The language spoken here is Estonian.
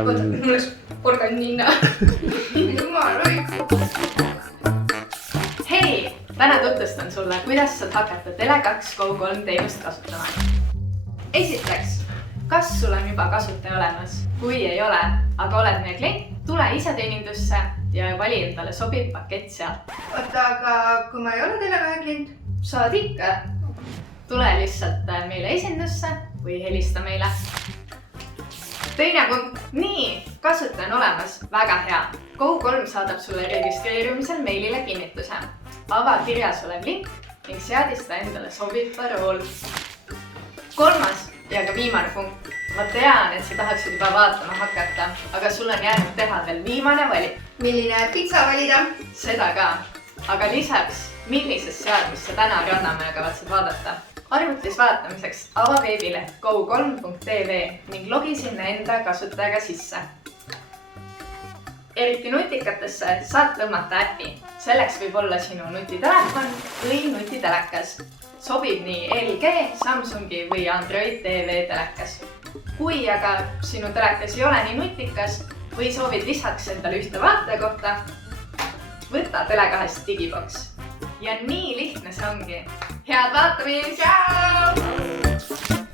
Oota, mul oleks organina. Jumal hoidku. Hei! Täna tutvustan sulle, kuidas saad hakata Tele2 Go3 teenust kasutama. Esiteks, kas sul on juba kasutaja olemas? Kui ei ole, aga oled meie klient, tule ise teenindusse ja vali endale sobiv pakett sealt. Oota, aga kui ma ei ole Tele2 klient? Saad ikka. Tule lihtsalt meile esindusse või helista meile. Teine punkt. Nii, kasutaja on olemas. Väga hea. Go3 saadab sulle registreerumisel meilile kinnituse. Ava kirjas olev link ning seadista endale sobiv parool. Kolmas ja ka viimane punkt. Ma tean, et sa tahaksid juba vaatama hakata, aga sul on jäänud teha veel viimane valik. Milline pitsa valida? Seda ka. Aga lisaks, millises seadmist sa täna Rannamäe kavatsed vaadata? Arvutis vaatamiseks ava veebileht go3.tv ning logi sinna enda kasutajaga sisse. Eriti nutikatesse saad tõmmata äpi. Selleks võib olla sinu nutitelefon või nutitelekas. Sobib nii LG, Samsungi või Android TV telekas. Kui aga sinu telekas ei ole nii nutikas või soovid lisaks endale ühte vaatajakohta, võta Tele2 digiboks. Ja nii lihtne see ongi. Head vaatamist! Tšau!